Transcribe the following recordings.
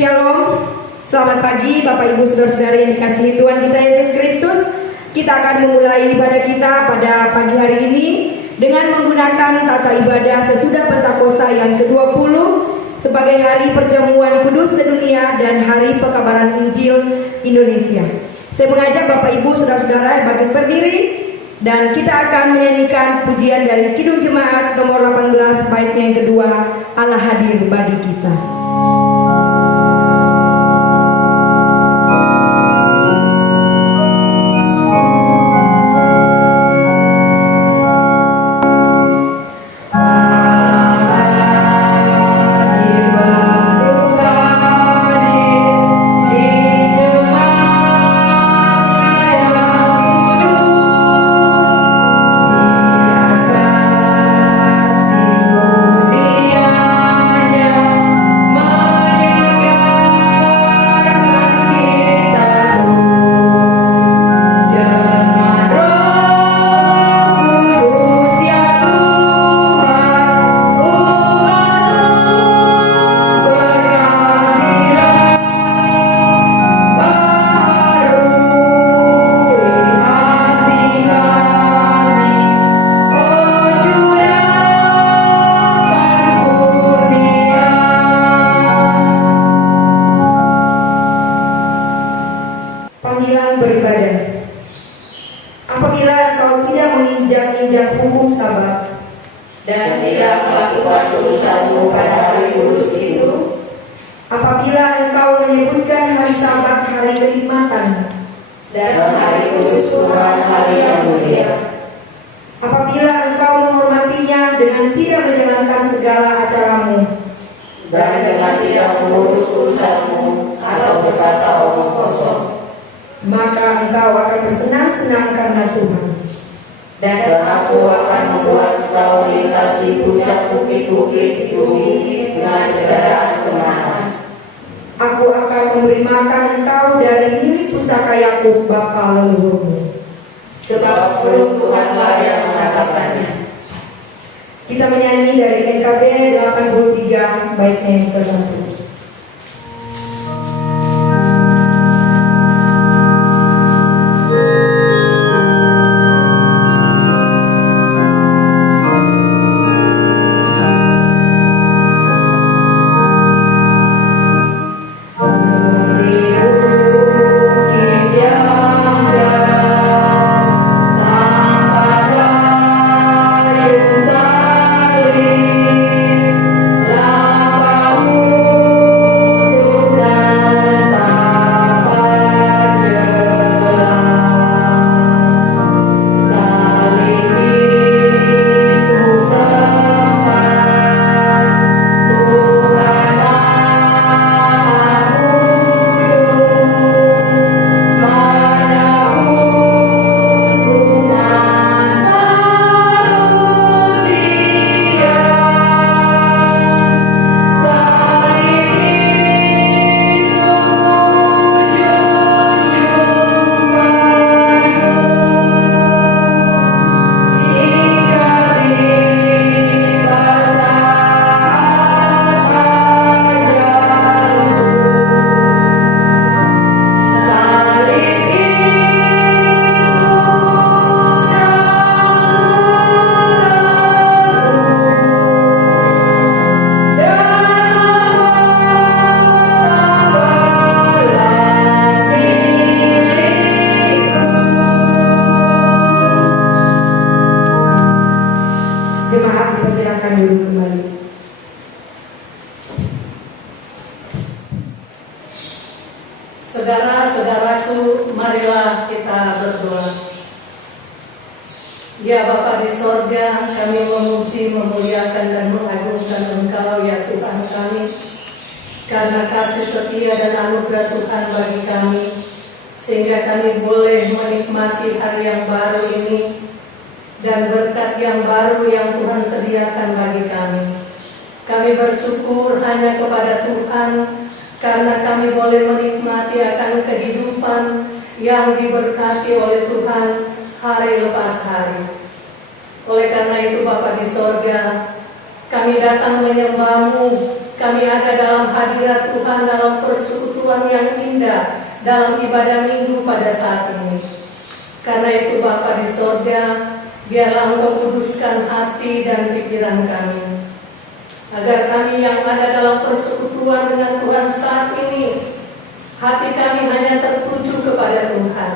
Shalom, selamat pagi Bapak Ibu Saudara-saudara yang dikasihi Tuhan kita Yesus Kristus. Kita akan memulai ibadah kita pada pagi hari ini dengan menggunakan tata ibadah sesudah Pentakosta yang ke-20 sebagai hari perjamuan kudus sedunia dan hari pekabaran Injil Indonesia. Saya mengajak Bapak Ibu Saudara-saudara bangkit berdiri dan kita akan menyanyikan pujian dari Kidung Jemaat nomor 18 baitnya yang kedua, Allah hadir bagi kita. Kita menyanyi dari NKB 83 baitnya yang ke-1. Saudara-saudaraku, marilah kita berdoa. Ya Bapa di sorga, kami memuji, memuliakan dan mengagungkan Engkau ya Tuhan kami, karena kasih setia dan anugerah Tuhan bagi kami, sehingga kami boleh menikmati hari yang baru ini dan berkat yang baru yang Tuhan sediakan bagi kami. Kami bersyukur hanya kepada Tuhan karena kami boleh menikmati akan kehidupan yang diberkati oleh Tuhan hari lepas hari. Oleh karena itu Bapa di sorga, kami datang menyembah-Mu Kami ada dalam hadirat Tuhan, dalam persekutuan yang indah, dalam ibadah minggu pada saat ini. Karena itu Bapa di sorga, biarlah Engkau kuduskan hati dan pikiran kami, agar kami yang ada dalam persekutuan dengan Tuhan saat ini, hati kami hanya tertuju kepada Tuhan,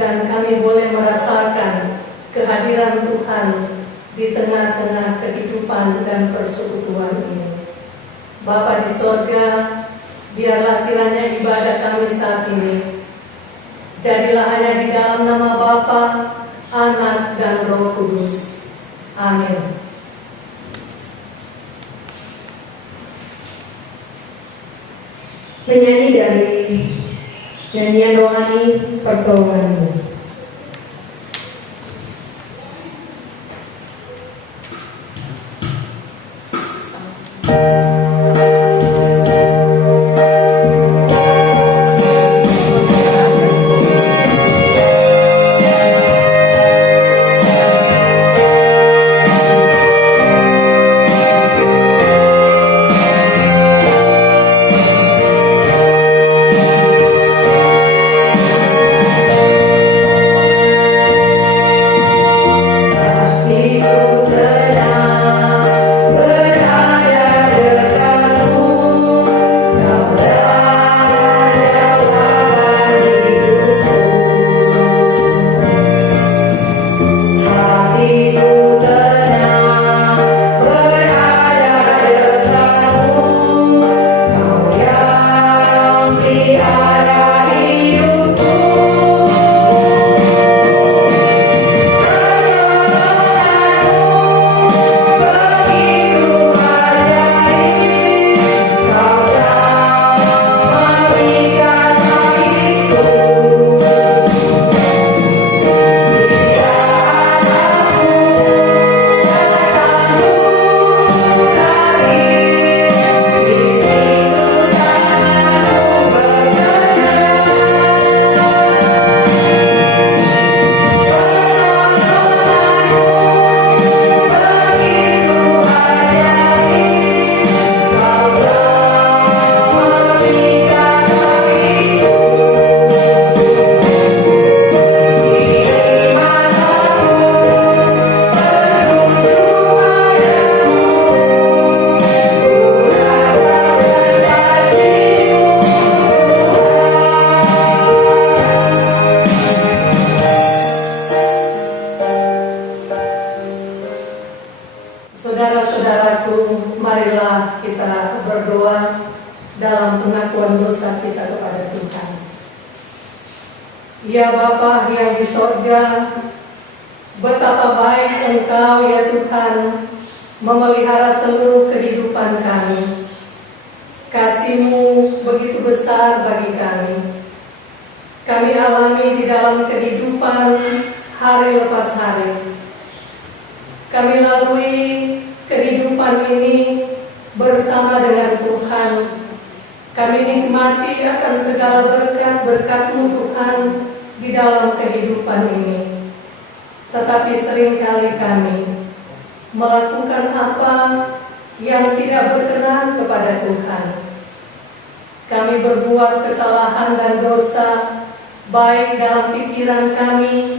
dan kami boleh merasakan kehadiran Tuhan di tengah-tengah kehidupan dan persekutuan ini. Bapa di sorga, biarlah kiranya ibadah kami saat ini jadilah hanya di dalam nama Bapa, Anak, dan Roh Kudus. Amin. Menyanyi dari nyanyian rohani pertolonganmu. Saudara-saudaraku, marilah kita berdoa dalam pengakuan dosa kita kepada Tuhan. Ya Bapa yang di sorga, betapa baik Engkau ya Tuhan memelihara seluruh kehidupan kami. Kasih-Mu begitu besar bagi kami. Kami alami di dalam kehidupan hari lepas hari. Kami lalui kehidupan ini bersama dengan Tuhan. Kami nikmati akan segala berkat-berkat-Mu Tuhan di dalam kehidupan ini. Tetapi seringkali kami melakukan apa yang tidak berkenan kepada Tuhan. Kami berbuat kesalahan dan dosa baik dalam pikiran kami,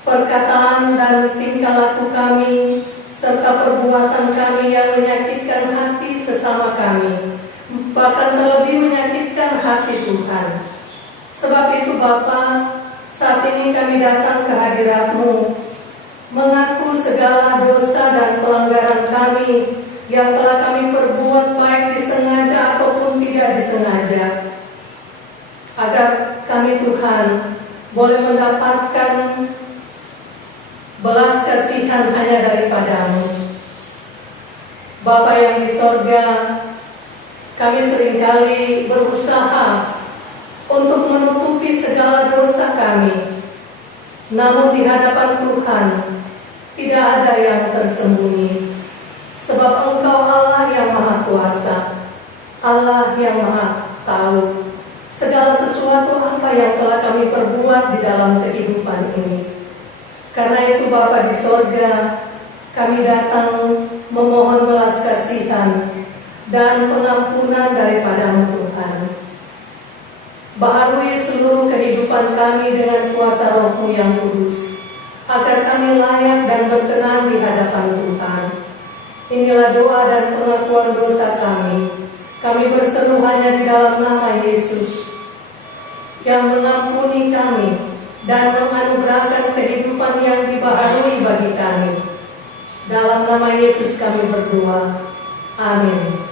perkataan dan tingkah laku kami, serta perbuatan kami yang menyakitkan hati sesama kami, bahkan terlebih menyakitkan hati Tuhan. Sebab itu Bapa, saat ini kami datang ke hadirat-Mu, mengaku segala dosa dan pelanggaran kami yang telah kami perbuat baik disengaja ataupun tidak disengaja, agar kami Tuhan boleh mendapatkan belas kasihan hanya daripada-Mu. Bapa yang di sorga, kami seringkali berusaha untuk menutupi segala dosa kami, namun di hadapan Tuhan tidak ada yang tersembunyi, sebab Engkau Allah yang Maha Kuasa, Allah yang Maha Tahu segala sesuatu apa yang telah kami perbuat di dalam kehidupan ini. Karena itu Bapa di sorga, kami datang memohon belas kasihan dan pengampunan daripadamu Tuhan. Baharui seluruh kehidupan kami dengan kuasa Roh-Mu yang kudus, agar kami layak dan berkenan di hadapan Tuhan. Inilah doa dan pengakuan dosa kami. Kami berseru hanya di dalam nama Yesus, yang mengampuni kami dan menganugerahkan kehidupan yang dibaharui bagi kami. Dalam nama Yesus kami berdoa. Amin.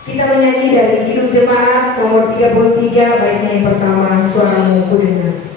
Kita menyanyi dari Kidung Jemaat nomor 33 baitnya yang pertama, Suaramu Kudengar.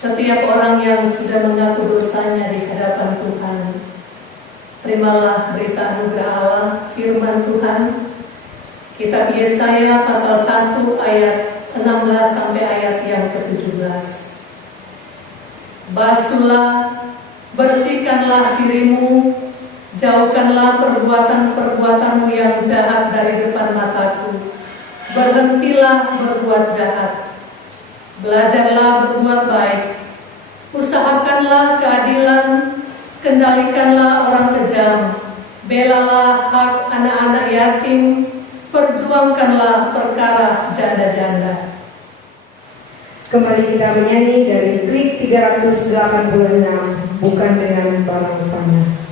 Setiap orang yang sudah mengaku dosanya di hadapan Tuhan, terimalah berita anugerah Allah, firman Tuhan. Kitab Yesaya pasal 1 ayat 16 sampai ayat yang ke-17. Basuhlah, bersihkanlah dirimu, jauhkanlah perbuatan-perbuatanmu yang jahat dari depan mataku. Berhentilah berbuat jahat. Belajarlah berbuat baik, usahakanlah keadilan, kendalikanlah orang kejam, belalah hak anak-anak yatim, perjuangkanlah perkara janda-janda. Kembali kita menyanyi dari klik 386, bukan dengan barang fana. Dengan barang fana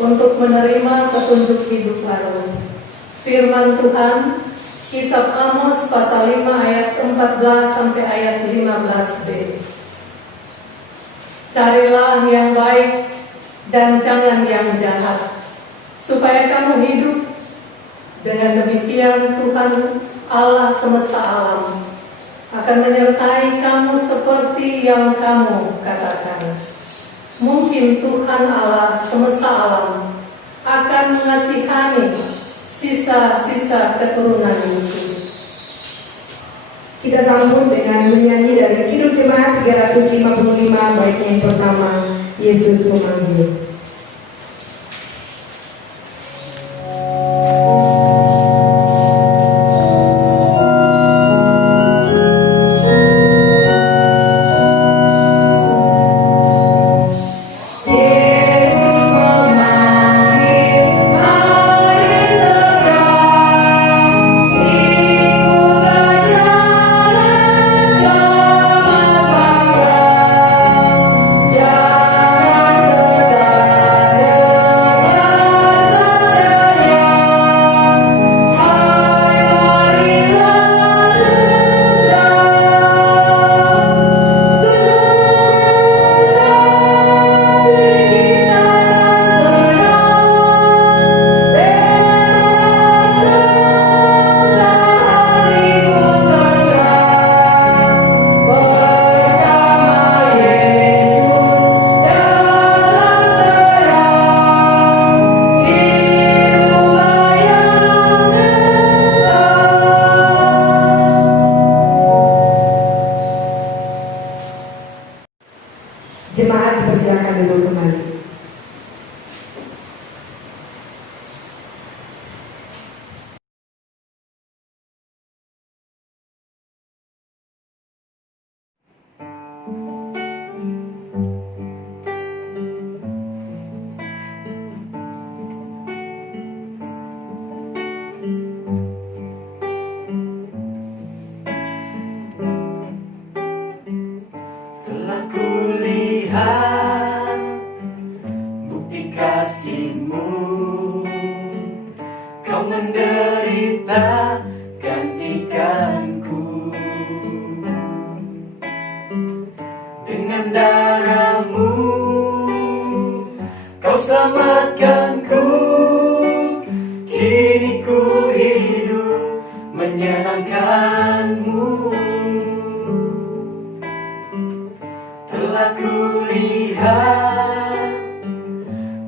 untuk menerima petunjuk hidup baru. Firman Tuhan, Kitab Amos pasal 5 ayat 14 sampai ayat 15b. Carilah yang baik dan jangan yang jahat, supaya kamu hidup. Dengan demikian Tuhan Allah semesta alam akan menyertai kamu seperti yang kamu katakan. Mungkin Tuhan Allah semesta alam akan mengasihani sisa-sisa keturunan Yusuf. Kita sambut dengan menyanyi dari Kidung Jemaat 355 baitnya yang pertama, Yesus memanggil. Jemaat dipersilakan duduk kembali. Telah kulihat bukti kasih-Mu, Kau menderita gantikanku. Dengan darah-Mu Kau selamatkanku. Kini ku hidup menyenangkan-Mu. Telah kulihat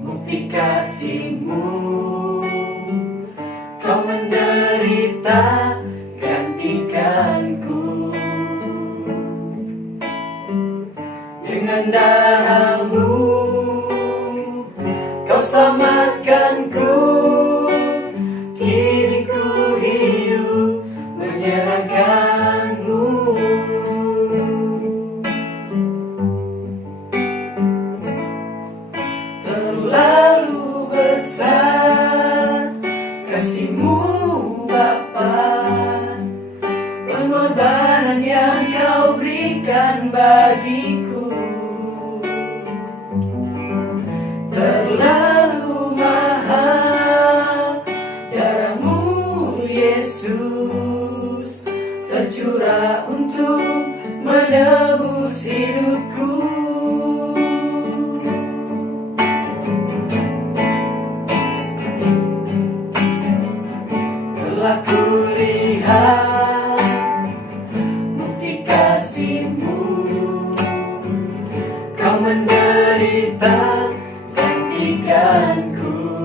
bukti kasih-Mu, Kau menderita gantikanku. Dengan darah-Mu Kau selamatkanku. Kini ku hidup menyenangkan-Mu. Terlalu besar kasih-Mu Bapa, pengorbanan yang Kau berikan bagiku. Terlalu mahal darah-Mu Yesus, tercurah untuk menebus hidupku. Telah kulihat bukti kasih-Mu, Kau menderita gantikanku.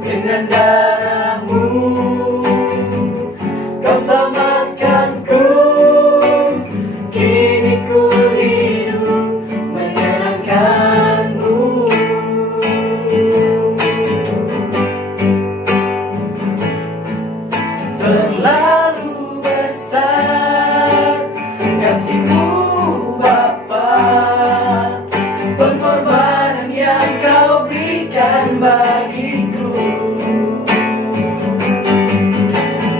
Dengan darah-Mu Kau selamatkanku. Kini ku hidup menyenangkan-Mu. Terlalu besar kasih-Mu Bapa, pengorbanan yang Kau berikan bagiku.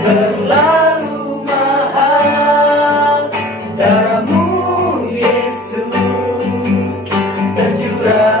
Terlalu mahal darah-Mu Yesus, tercurah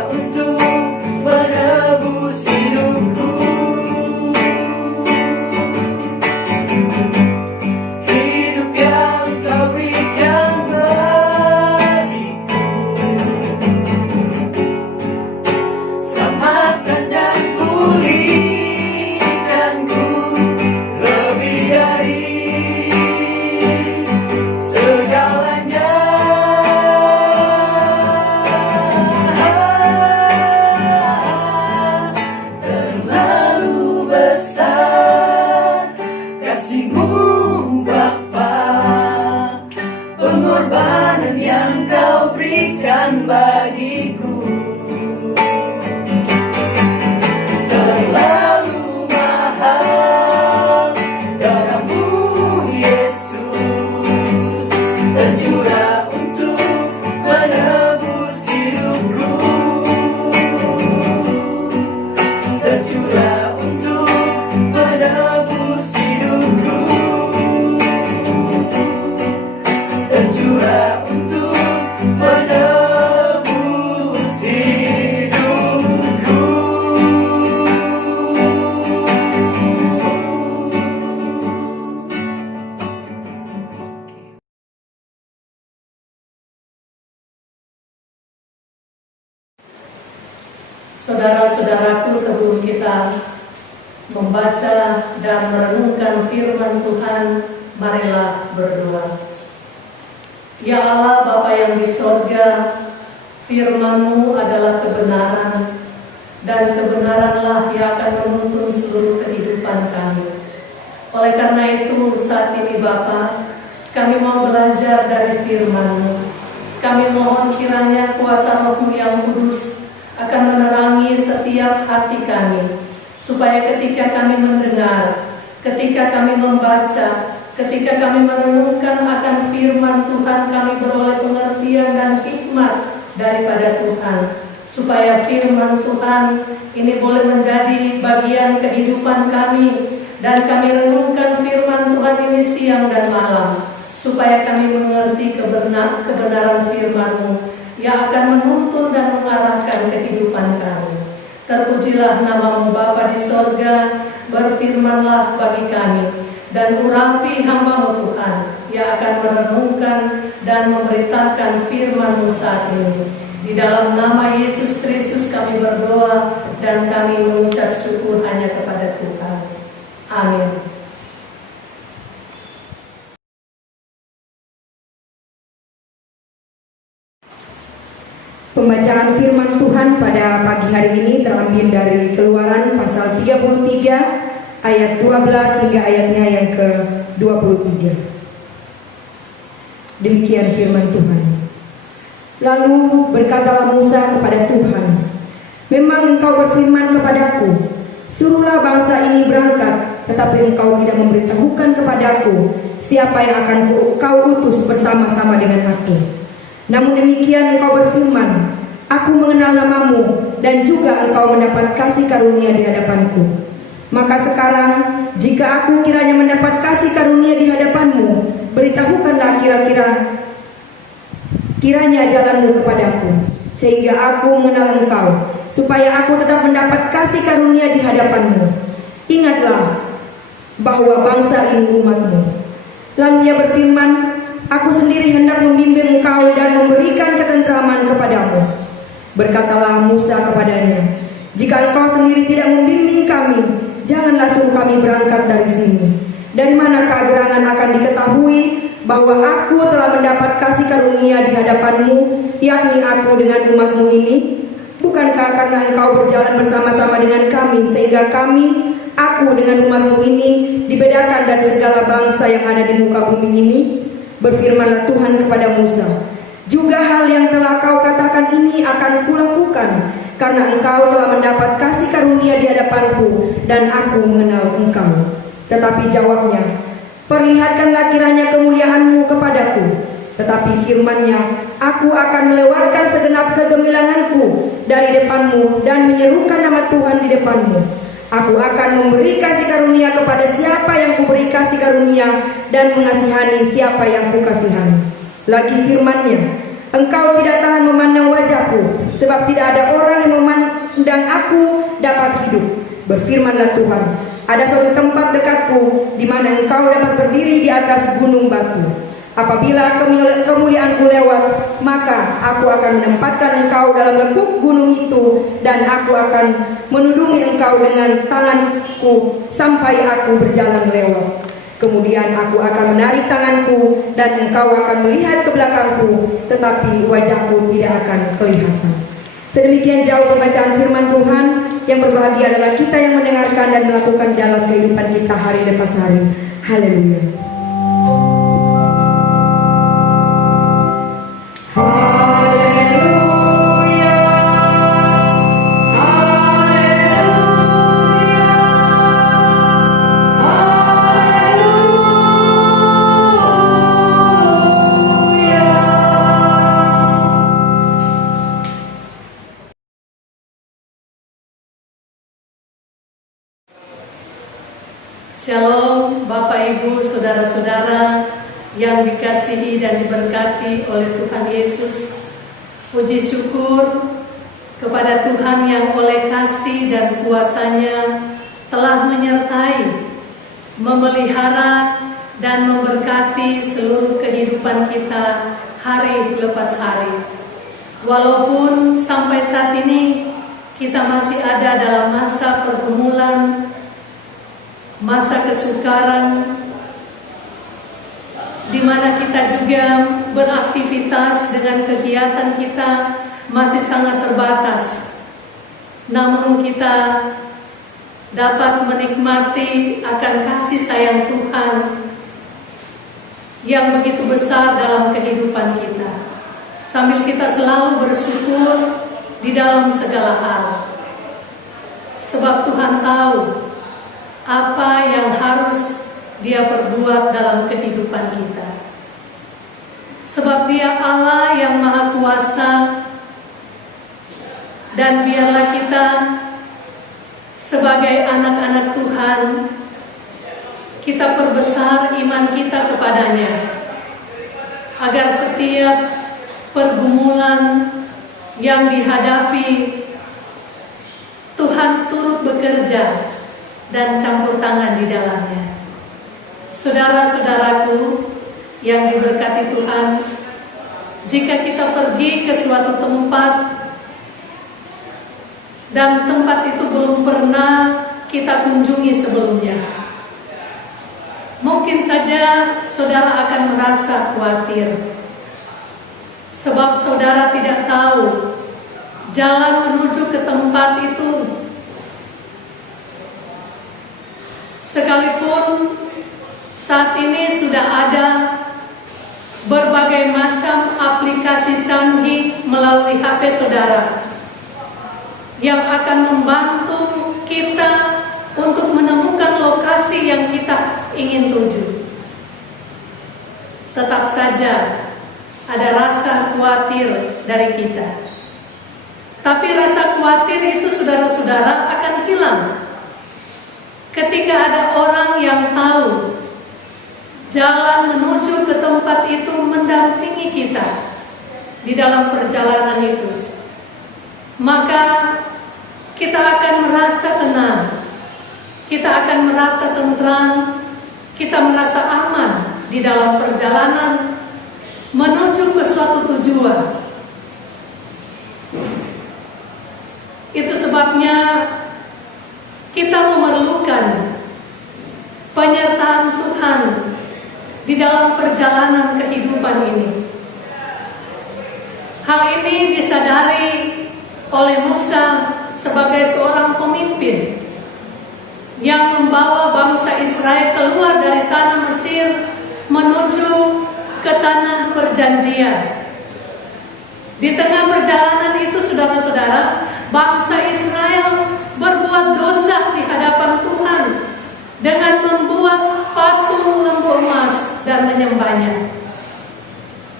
Saudara-saudaraku, sebelum kita membaca dan merenungkan firman Tuhan, marilah berdoa. Ya Allah Bapa yang di sorga, firman-Mu adalah kebenaran, dan kebenaranlah yang akan menuntun seluruh kehidupan kami. Oleh karena itu saat ini Bapa, kami mau belajar dari firman-Mu. Kami mohon kiranya kuasa Roh-Mu yang kudus akan menerangi setiap hati kami, supaya ketika kami mendengar, ketika kami membaca, ketika kami merenungkan akan firman Tuhan, kami beroleh pengertian dan hikmat daripada Tuhan, supaya firman Tuhan ini boleh menjadi bagian kehidupan kami, dan kami renungkan firman Tuhan ini siang dan malam, supaya kami mengerti kebenaran firman-Mu yang akan menuntun dan mengarahkan kehidupan kami. Terpujilah nama-Mu Bapa di sorga, berfirmanlah bagi kami, dan urapi hamba-Mu Tuhan yang akan merenungkan dan memberitakan firman-Mu saat ini. Di dalam nama Yesus Kristus kami berdoa dan kami mengucap syukur hanya kepada Tuhan. Amin. Pembacaan firman Tuhan pada pagi hari ini terambil dari Keluaran pasal 33 ayat 12 hingga ayatnya yang ke-23. Demikian firman Tuhan. Lalu berkatalah Musa kepada Tuhan, "Memang engkau berfirman kepadaku, suruhlah bangsa ini berangkat, tetapi engkau tidak memberitahukan kepadaku siapa yang akan kau utus bersama-sama dengan aku. Namun demikian engkau berfirman, aku mengenal namamu, dan juga engkau mendapat kasih karunia di hadapanku. Maka sekarang, jika aku kiranya mendapat kasih karunia di hadapanmu, beritahukanlah kiranya jalanmu kepadaku, sehingga aku mengenal engkau, supaya aku tetap mendapat kasih karunia di hadapanmu. Ingatlah bahwa bangsa ini umatmu." Lalu ia berfirman, "Aku sendiri hendak membimbing engkau dan memberikan ketentraman kepadamu." Berkatalah Musa kepadanya, "Jika engkau sendiri tidak membimbing kami, janganlah suruh kami berangkat dari sini. Dari manakah gerangan akan diketahui bahwa aku telah mendapat kasih karunia di hadapanmu, yakni aku dengan umatmu ini? Bukankah karena engkau berjalan bersama-sama dengan kami, sehingga aku dengan umatmu ini dibedakan dari segala bangsa yang ada di muka bumi ini?" Berfirmanlah Tuhan kepada Musa, "Juga hal yang telah kau katakan ini akan kulakukan, karena engkau telah mendapat kasih karunia di hadapanku, dan aku mengenal engkau." Tetapi jawabnya, "Perlihatkanlah kiranya kemuliaanmu kepadaku." Tetapi firman-Nya, "Aku akan melewatkan segenap kegemilanganku dari depanmu dan menyerukan nama Tuhan di depanmu. Aku akan memberi kasih karunia kepada siapa yang kuberi kasih karunia, dan mengasihani siapa yang kukasihani." Lagi firman-Nya, "Engkau tidak tahan memandang wajahku, sebab tidak ada orang yang memandang aku dapat hidup." Berfirmanlah Tuhan, "Ada suatu tempat dekatku, di mana engkau dapat berdiri di atas gunung batu. Apabila kemuliaanku lewat, maka aku akan menempatkan engkau dalam lekuk gunung itu, dan aku akan menudungi engkau dengan tanganku sampai aku berjalan lewat. Kemudian aku akan menarik tanganku, dan engkau akan melihat ke belakangku, tetapi wajahku tidak akan kelihatan." Sedemikian jauh pembacaan firman Tuhan. Yang berbahagia adalah kita yang mendengarkan dan melakukan dalam kehidupan kita hari lepas hari. Haleluya. Shalom Bapak Ibu, Saudara-saudara yang dikasihi dan diberkati oleh Tuhan Yesus. Puji syukur kepada Tuhan yang oleh kasih dan kuasa-Nya telah menyertai, memelihara dan memberkati seluruh kehidupan kita hari lepas hari. Walaupun sampai saat ini kita masih ada dalam masa pergumulan, masa kesukaran, di mana kita juga beraktivitas dengan kegiatan kita masih sangat terbatas. Namun kita dapat menikmati akan kasih sayang Tuhan yang begitu besar dalam kehidupan kita, sambil kita selalu bersyukur di dalam segala hal. Sebab Tuhan tahu apa yang harus Dia perbuat dalam kehidupan kita. Sebab Dia Allah yang Maha Kuasa, dan biarlah kita sebagai anak-anak Tuhan, kita perbesar iman kita kepadanya, agar setiap pergumulan yang dihadapi, Tuhan turut bekerja dan campur tangan di dalamnya. Saudara-saudaraku yang diberkati Tuhan, jika kita pergi ke suatu tempat dan tempat itu belum pernah kita kunjungi sebelumnya, mungkin saja saudara akan merasa khawatir, sebab saudara tidak tahu jalan menuju ke tempat itu. Sekalipun saat ini sudah ada berbagai macam aplikasi canggih melalui HP saudara yang akan membantu kita untuk menemukan lokasi yang kita ingin tuju, tetap saja ada rasa khawatir dari kita. Tapi rasa khawatir itu, saudara-saudara, akan hilang ketika ada orang yang tahu jalan menuju ke tempat itu mendampingi kita di dalam perjalanan itu. Maka kita akan merasa tenang, kita akan merasa tentram, kita merasa aman di dalam perjalanan menuju ke suatu tujuan. Itu sebabnya kita memerlukan penyertaan Tuhan di dalam perjalanan kehidupan ini. Hal ini disadari oleh Musa sebagai seorang pemimpin yang membawa bangsa Israel keluar dari tanah Mesir menuju ke tanah perjanjian. Di tengah perjalanan itu, saudara-saudara, bangsa Israel berbuat dosa di hadapan Tuhan dengan membuat patung lembu emas dan menyembahnya.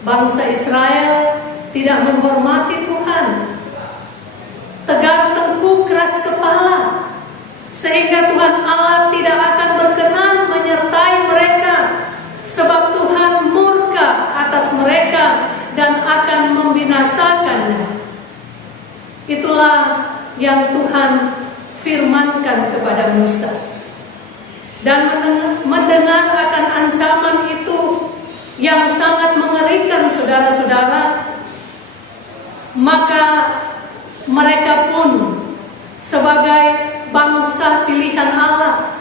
Bangsa Israel tidak menghormati Tuhan, tegar tengkuk, keras kepala, sehingga Tuhan Allah tidak akan berkenan menyertai mereka, sebab Tuhan murka atas mereka dan akan membinasakannya. Itulah yang Tuhan firmankan kepada Musa. Dan mendengar akan ancaman itu yang sangat mengerikan, saudara-saudara, maka mereka pun sebagai bangsa pilihan Allah,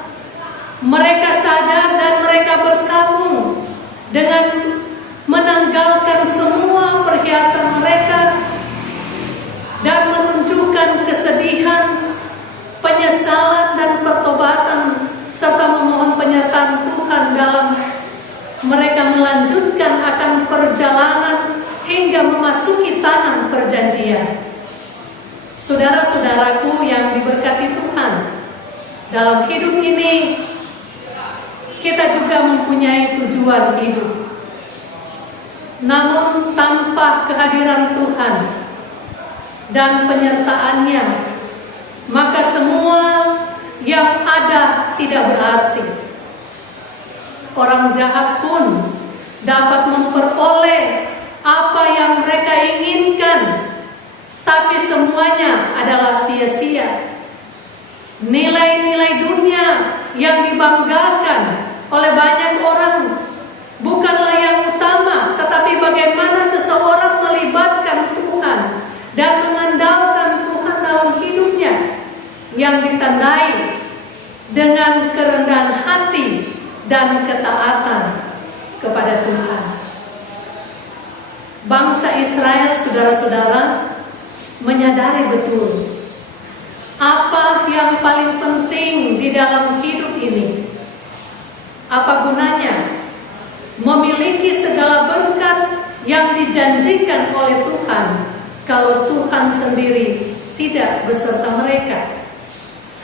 mereka sadar dan mereka berkabung dengan menanggalkan semua perhiasan mereka dan menunjukkan kesedihan, penyesalan dan pertobatan, serta memohon penyertaan Tuhan dalam mereka melanjutkan akan perjalanan hingga memasuki tanah perjanjian. Saudara-saudaraku yang diberkati Tuhan, dalam hidup ini kita juga mempunyai tujuan hidup. Namun tanpa kehadiran Tuhan dan penyertaannya, maka semua yang ada tidak berarti. Orang jahat pun dapat memperoleh apa yang mereka inginkan, tapi semuanya adalah sia-sia. Nilai-nilai dunia yang dibanggakan oleh banyak orang bukanlah yang utama, tetapi bagaimana seseorang melibatkan Tuhan dan mengandalkan Tuhan dalam hidupnya. yang ditandai dengan kerendahan hati dan ketaatan kepada Tuhan. Bangsa Israel, saudara-saudara, menyadari betul apa yang paling penting di dalam hidup ini. Apa gunanya memiliki segala berkat yang dijanjikan oleh Tuhan kalau Tuhan sendiri tidak beserta mereka?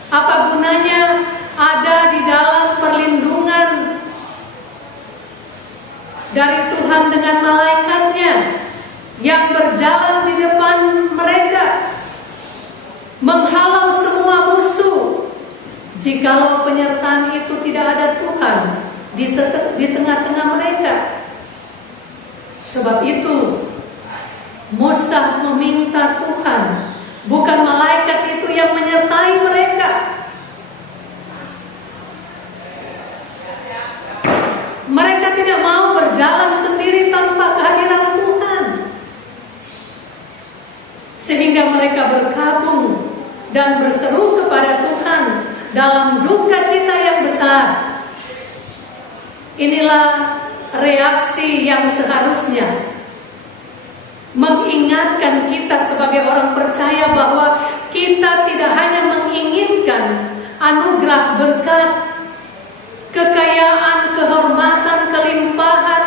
Apa gunanya ada di dalam perlindungan dari Tuhan dengan malaikatnya yang berjalan di depan mereka, menghalau semua musuh, jikalau penyertaan itu tidak ada Tuhan di tengah-tengah mereka? Sebab itu Musa meminta Tuhan, bukan malaikat itu yang menyertai mereka. Mereka tidak mau berjalan sendiri tanpa kehadiran Tuhan, sehingga mereka berkabung dan berseru kepada Tuhan dalam duka cita yang besar. Inilah reaksi yang seharusnya mengingatkan kita sebagai orang percaya bahwa kita tidak hanya menginginkan anugerah berkat, kekayaan, kehormatan, kelimpahan,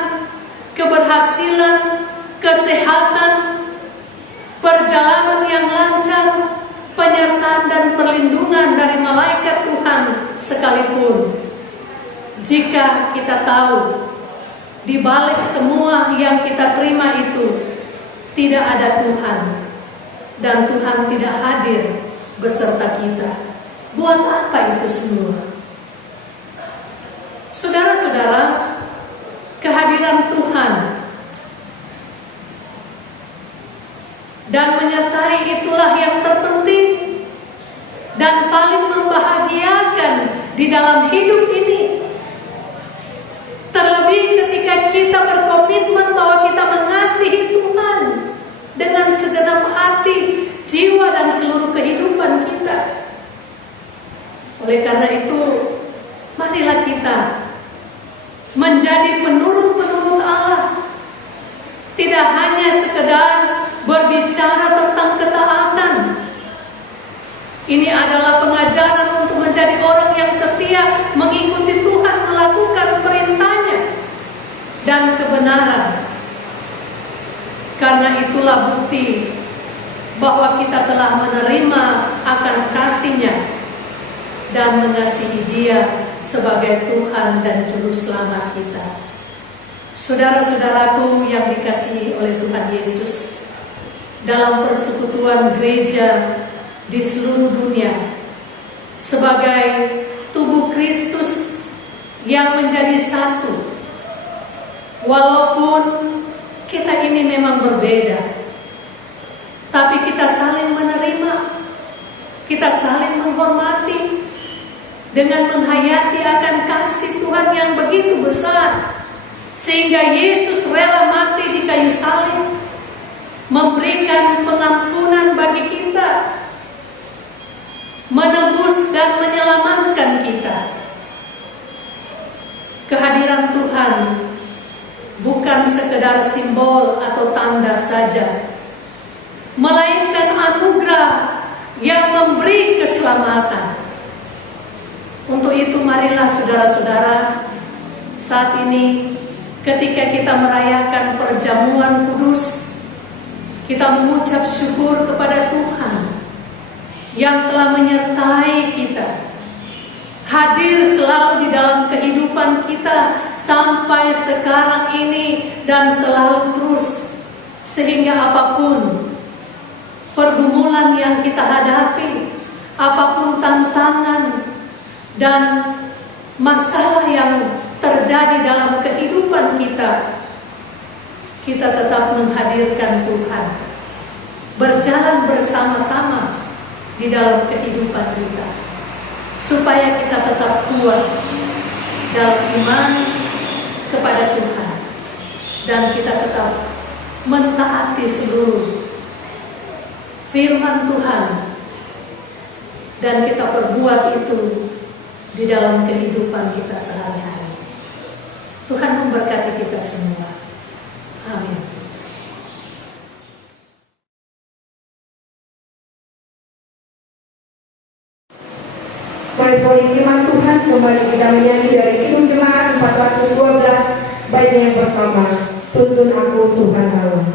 keberhasilan, kesehatan, perjalanan yang lancar, penyertaan dan perlindungan dari malaikat Tuhan sekalipun. Jika kita tahu di balik semua yang kita terima itu tidak ada Tuhan, dan Tuhan tidak hadir beserta kita, buat apa itu semua? Saudara-saudara, kehadiran Tuhan dan menyertai itulah yang terpenting dan paling membahagiakan di dalam hidup ini. Terlebih ketika kita berkomitmen bahwa kita mengasihi Tuhan dengan segenap hati, jiwa, dan seluruh kehidupan kita. Oleh karena itu, marilah kita menjadi penurut-penurut Allah. Tidak hanya sekedar berbicara tentang ketaatan. Ini adalah pengajaran untuk menjadi orang yang setia, mengikuti Tuhan, melakukan perintahnya dan kebenaran. Karena itulah bukti bahwa kita telah menerima akan kasih-Nya dan mengasihi Dia sebagai Tuhan dan Juru Selamat kita. Saudara-saudaraku yang dikasihi oleh Tuhan Yesus, dalam persekutuan gereja di seluruh dunia, sebagai tubuh Kristus yang menjadi satu, walaupun kita ini memang berbeda, tapi kita saling menerima, kita saling menghormati, dengan menghayati akan kasih Tuhan yang begitu besar, sehingga Yesus rela mati di kayu salib, memberikan pengampunan bagi kita, menebus dan menyelamatkan kita. Kehadiran Tuhan bukan sekedar simbol atau tanda saja, melainkan anugerah yang memberi keselamatan. Untuk itu marilah saudara-saudara, saat ini ketika kita merayakan perjamuan kudus, kita mengucap syukur kepada Tuhan yang telah menyertai kita, hadir selalu di dalam kehidupan kita sampai sekarang ini dan selalu terus, sehingga apapun pergumulan yang kita hadapi, apapun tantangan dan masalah yang terjadi dalam kehidupan kita, kita tetap menghadirkan Tuhan, berjalan bersama-sama di dalam kehidupan kita, supaya kita tetap kuat dalam iman kepada Tuhan, dan kita tetap mentaati seluruh firman Tuhan dan kita perbuat itu di dalam kehidupan kita sehari-hari. Tuhan memberkati kita semua. Amin. Koresponi firman Tuhan kembali kita menyanyi dari Kidung Jemaat 412 baitnya yang pertama, tuntun aku Tuhan Allah.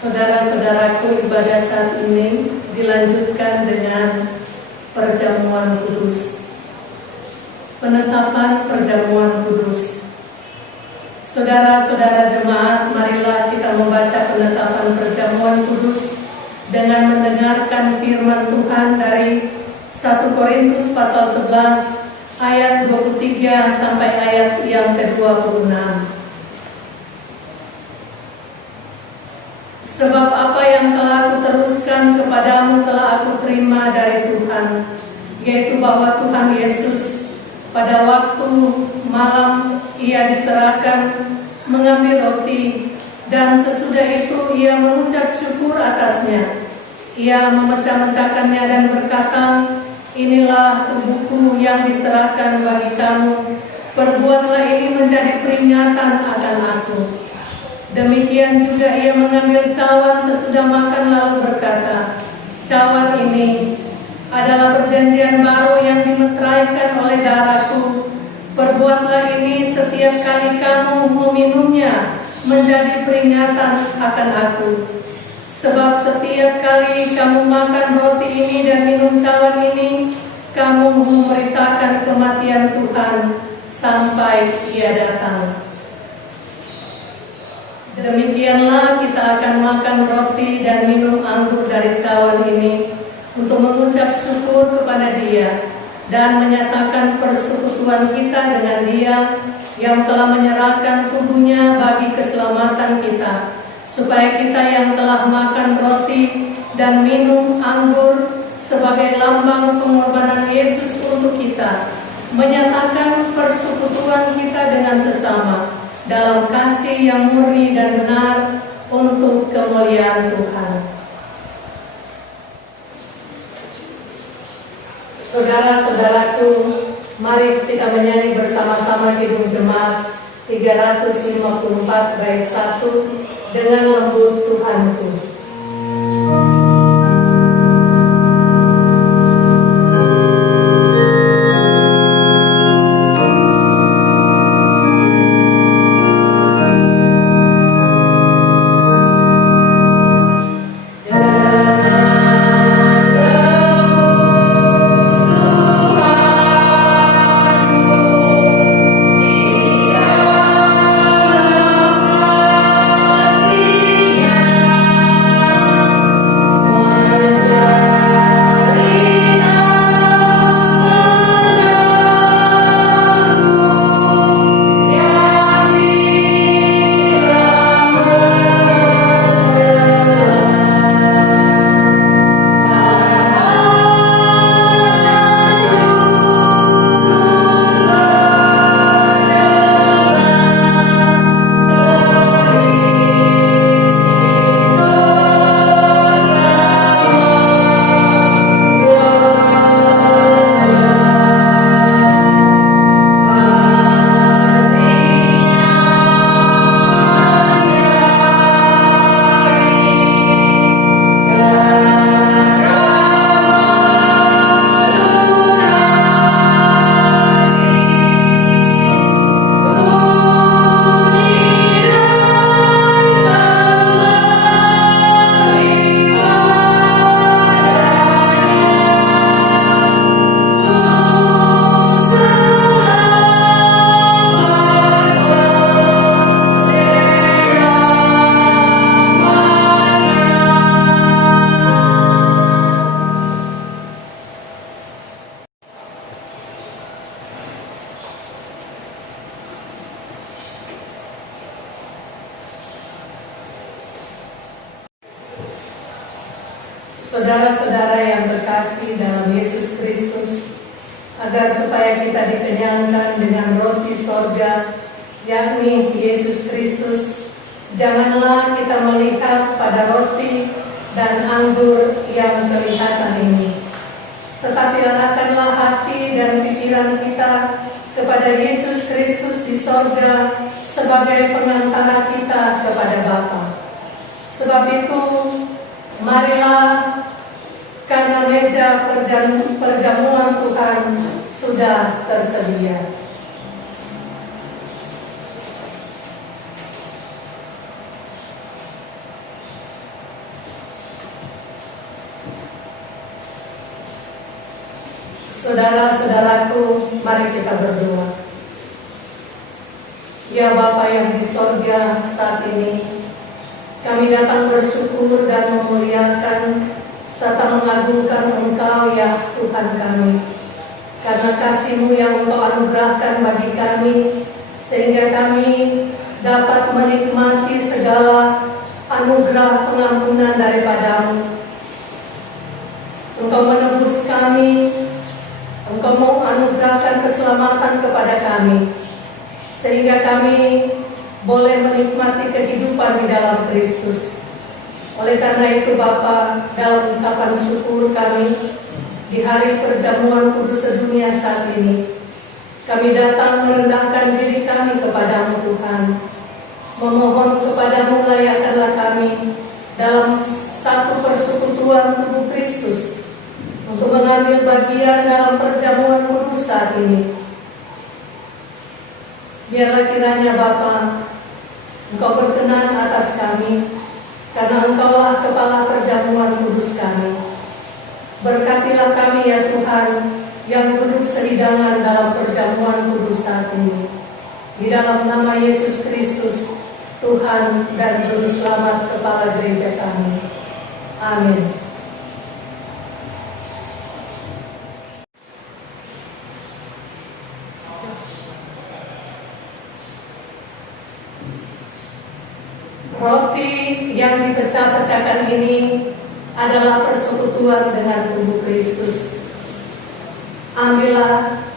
Saudara-saudaraku, ibadah saat ini dilanjutkan dengan perjamuan kudus. Penetapan perjamuan kudus. Saudara-saudara jemaat, marilah kita membaca penetapan perjamuan kudus dengan mendengarkan firman Tuhan dari 1 Korintus pasal 11 ayat 23 sampai ayat yang ke-26. Sebab apa yang telah aku teruskan kepadamu telah aku terima dari Tuhan, yaitu bahwa Tuhan Yesus pada waktu malam ia diserahkan mengambil roti, dan sesudah itu ia mengucap syukur atasnya. Ia memecah-mecahkannya dan berkata, inilah tubuhku yang diserahkan bagi kamu, perbuatlah ini menjadi peringatan akan aku. Demikian juga ia mengambil cawan sesudah makan lalu berkata, cawan ini adalah perjanjian baru yang dimeteraikan oleh darahku. Perbuatlah ini setiap kali kamu meminumnya menjadi peringatan akan aku. Sebab setiap kali kamu makan roti ini dan minum cawan ini, kamu memberitakan kematian Tuhan sampai ia datang. Demikianlah kita akan makan roti dan minum anggur dari cawan ini untuk mengucap syukur kepada Dia dan menyatakan persekutuan kita dengan Dia yang telah menyerahkan tubuhnya bagi keselamatan kita, supaya kita yang telah makan roti dan minum anggur sebagai lambang pengorbanan Yesus untuk kita, menyatakan persekutuan kita dengan sesama dalam kasih yang murni dan benar untuk kemuliaan Tuhan. Saudara-saudaraku, mari kita menyanyi bersama-sama Kidung Jemaat 354 bait 1 dengan lembut Tuhanku. saudara-saudara yang berkasih dalam Yesus Kristus, agar supaya kita dikenyangkan dengan roti sorga, yakni Yesus Kristus, janganlah kita melihat pada roti dan anggur yang kelihatan ini, tetapi arahkanlah hati dan pikiran kita kepada Yesus Kristus di sorga sebagai pengantara kita kepada Bapa. Sebab itu, marilah, karena meja perjamuan Tuhan sudah tersedia. Saudara-saudaraku, mari kita berdoa. Ya Bapa yang di sorga, saat ini kami datang bersyukur dan memuliakan serta mengagungkan Engkau ya Tuhan kami, karena kasih-Mu yang Engkau anugerahkan bagi kami, sehingga kami dapat menikmati segala anugerah pengampunan daripada-Mu. Engkau menebus kami, Engkau mau anugerahkan keselamatan kepada kami, sehingga kami boleh menikmati kehidupan di dalam Kristus. Oleh karena itu Bapa, dalam ucapan syukur kami di hari perjamuan kudus sedunia saat ini, kami datang merendahkan diri kami kepadamu Tuhan, memohon kepadamu layakkanlah kami dalam satu persekutuan tubuh Kristus untuk mengambil bagian dalam perjamuan kudus saat ini. Biarlah kiranya Bapa, Engkau berkenan atas kami, karena Engkaulah kepala perjamuan kudus kami. Berkatilah kami ya Tuhan, yang duduk sehidangan dalam perjamuan kudus saat ini. Di dalam nama Yesus Kristus, Tuhan dan Juru Selamat Kepala Gereja kami. Amin. Roti yang dipecah-pecahkan ini adalah persekutuan dengan tubuh Kristus. Ambillah.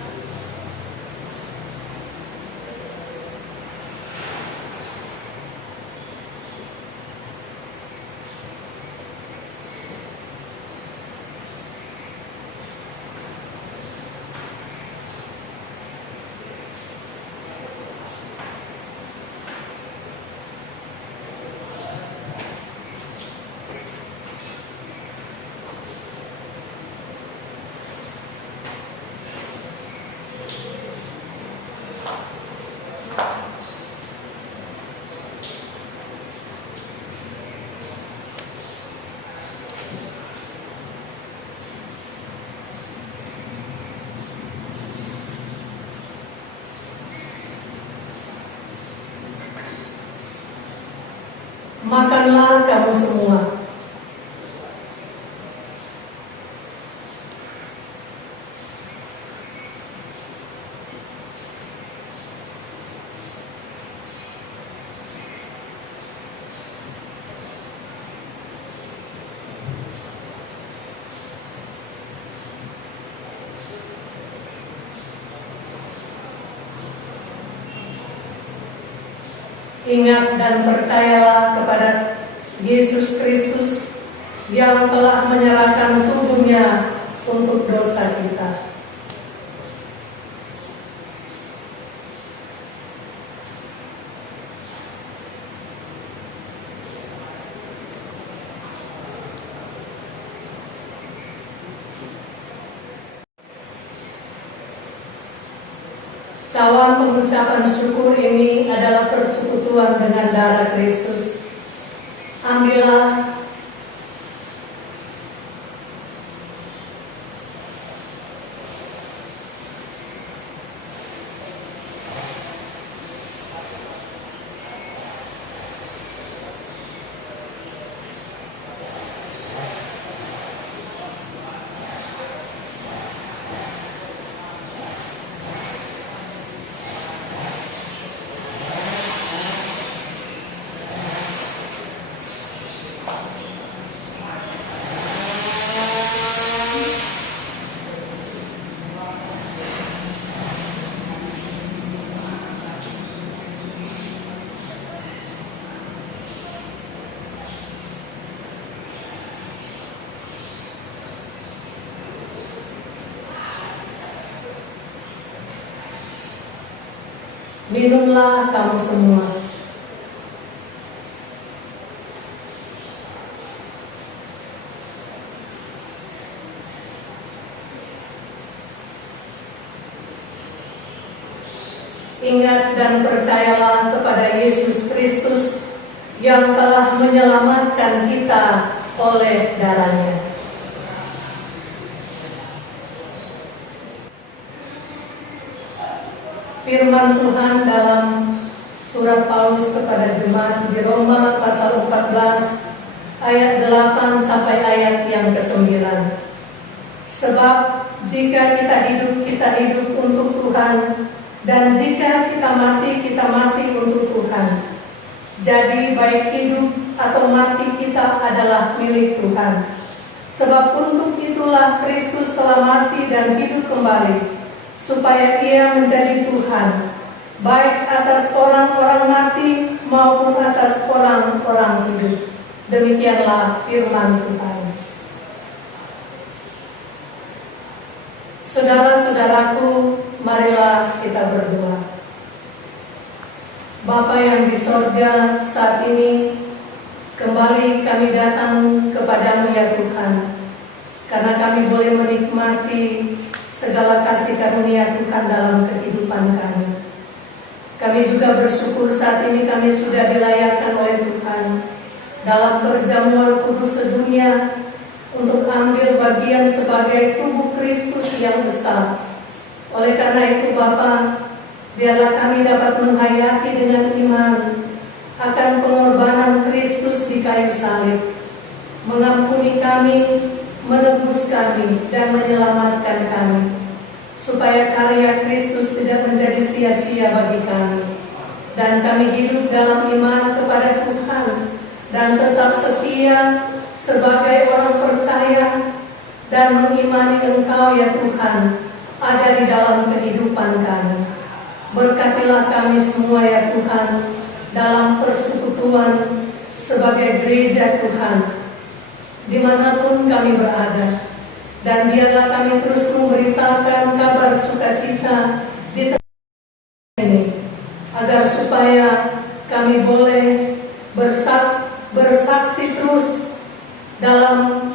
Makanlah kamu semua. Ingat dan percayalah kepada Yesus Kristus yang telah menyerahkan tubuhnya untuk dosa kita. Cawan pengucapan syukur ini adalah persekutuan dengan darah Kristus. Ambillah. Minumlah kamu semua. Ingat dan percayalah kepada Yesus Kristus yang telah menyelamatkan kita oleh darah-Nya. Firman Tuhan dalam surat Paulus kepada jemaat di Roma pasal 14 ayat 8 sampai ayat yang ke-9. Sebab jika kita hidup untuk Tuhan, dan jika kita mati untuk Tuhan. Jadi baik hidup atau mati kita adalah milik Tuhan. Sebab untuk itulah Kristus telah mati dan hidup kembali, supaya Ia menjadi Tuhan, baik atas orang-orang mati maupun atas orang-orang hidup. Demikianlah firman Tuhan. Saudara-saudaraku, marilah kita berdoa. Bapa yang di sorga, saat ini kembali kami datang kepadamu ya Tuhan, karena kami boleh menikmati segala kasih karunia Tuhan dalam kehidupan kami. Kami juga bersyukur saat ini kami sudah dilayakkan oleh Tuhan dalam perjamuan kudus sedunia untuk ambil bagian sebagai tubuh Kristus yang besar. Oleh karena itu Bapa, biarlah kami dapat menghayati dengan iman akan pengorbanan Kristus di kayu salib, mengampuni kami, menebus kami, dan menyelamatkan kami, supaya karya Kristus tidak menjadi sia-sia bagi kami, dan kami hidup dalam iman kepada Tuhan dan tetap setia sebagai orang percaya dan mengimani Engkau ya Tuhan ada di dalam kehidupan kami. Berkatilah kami semua ya Tuhan dalam persekutuan sebagai gereja Tuhan dimanapun kami berada, dan biarlah kami terus memberitakan kabar sukacita di tempat ini, agar supaya kami boleh bersaksi terus dalam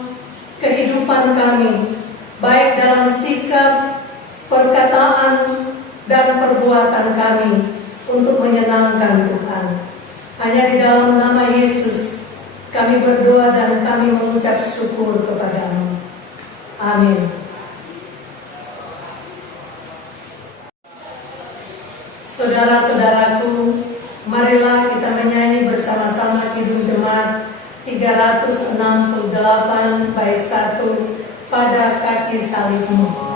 kehidupan kami, baik dalam sikap, perkataan, dan perbuatan kami untuk menyenangkan Tuhan. Hanya di dalam nama Yesus kami berdoa dan kami mengucap syukur kepada-Mu. Amin. Saudara-saudaraku, marilah kita menyanyi bersama-sama Kidung Jemaat 368 bait 1, Pada Kaki Salib-Mu.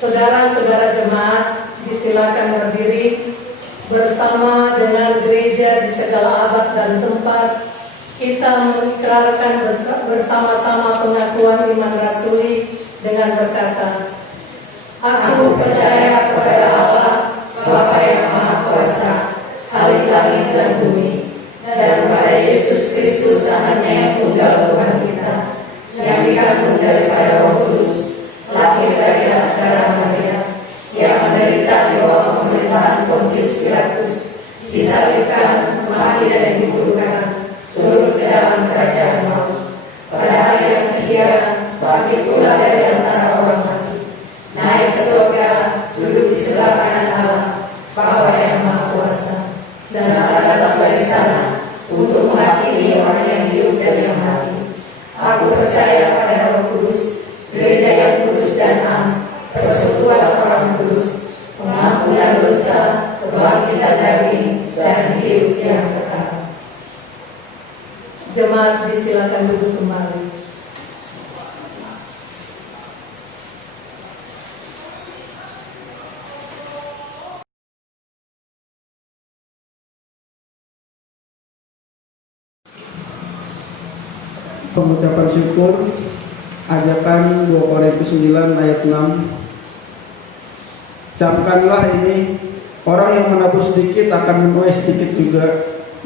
Saudara-saudara jemaat, disilakan berdiri bersama dengan gereja segala abad dan tempat, kita mengikrarkan bersama-sama pengakuan iman rasuli dengan berkata, Aku percaya kepada Allah, Bapa yang Maha Kuasa, Khalik langit dan bumi, dan kepada Yesus Kristus anaknya yang tunggal Tuhan kita, yang dikandung daripada Roh Kudus, lahir dari anak darah Maria, yang menderita di bawah pemerintahan Pontius Pilatus, disalibkan, mati dan dikuburkan, turun ke dalam kerajaan maut. Pada hari yang ketiga, bangkit pula dari antara orang mati, naik ke surga, duduk di sebelah kanan Allah, Bapa yang Maha Kuasa, dan akan datang dari sana untuk menghakimi orang yang hidup dan yang mati. Aku percaya pada Roh Kudus, gereja yang kudus dan am, persekutuan orang kudus, pengampunan dosa, kebangkitan daging, dan hidup yang kekal. Jemaat disilakan duduk kembali. Pengucapan syukur, ajakan 2 Korintus 9 ayat 6. Camkanlah ini, orang yang menabur sedikit akan menuai sedikit juga,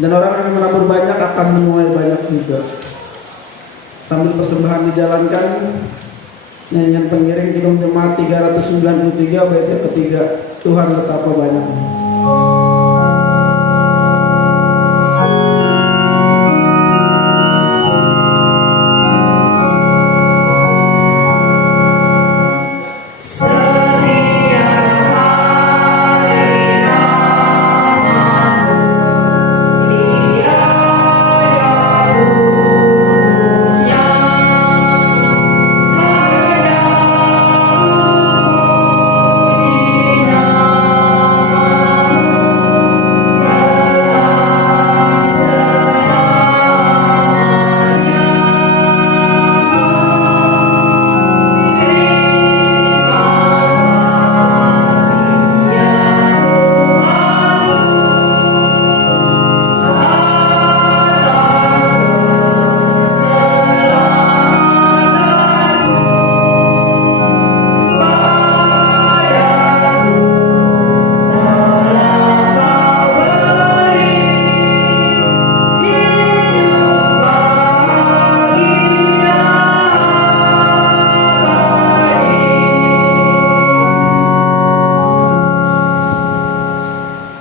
dan orang yang menabur banyak akan menuai banyak juga. Sambil persembahan dijalankan, nyanyian pengiring Kidung Jemaat 393 bait yang ketiga, Tuhan betapa banyaknya.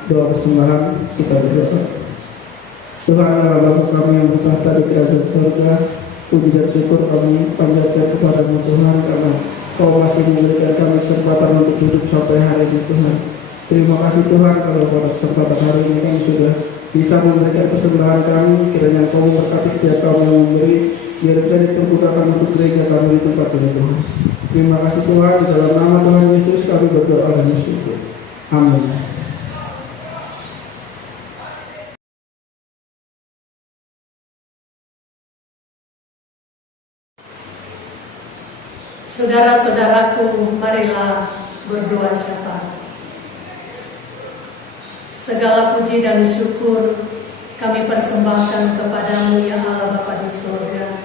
Doa persembahan kita berdoa. Tuhan Allah Bapa kami yang bertahta di kerajaan surga, puji dan syukur kami panjatkan kepada-Mu Tuhan, karena Kau masih memberikan kami kesempatan untuk hidup sampai hari ini Tuhan. Terima kasih Tuhan kalau pada kesempatan hari ini kami sudah bisa memberikan persembahan kami, kiranya Kau memberkati setiap kami yang memberi, biar kita dipergunakan untuk gereja kami di tempat ini Tuhan. Terima kasih Tuhan, di dalam nama Tuhan Yesus kami berdoa dan bersyukur. Amin. Saudara-saudaraku, marilah berdoa syafaat. Segala puji dan syukur kami persembahkan kepadamu ya Allah Bapa di surga,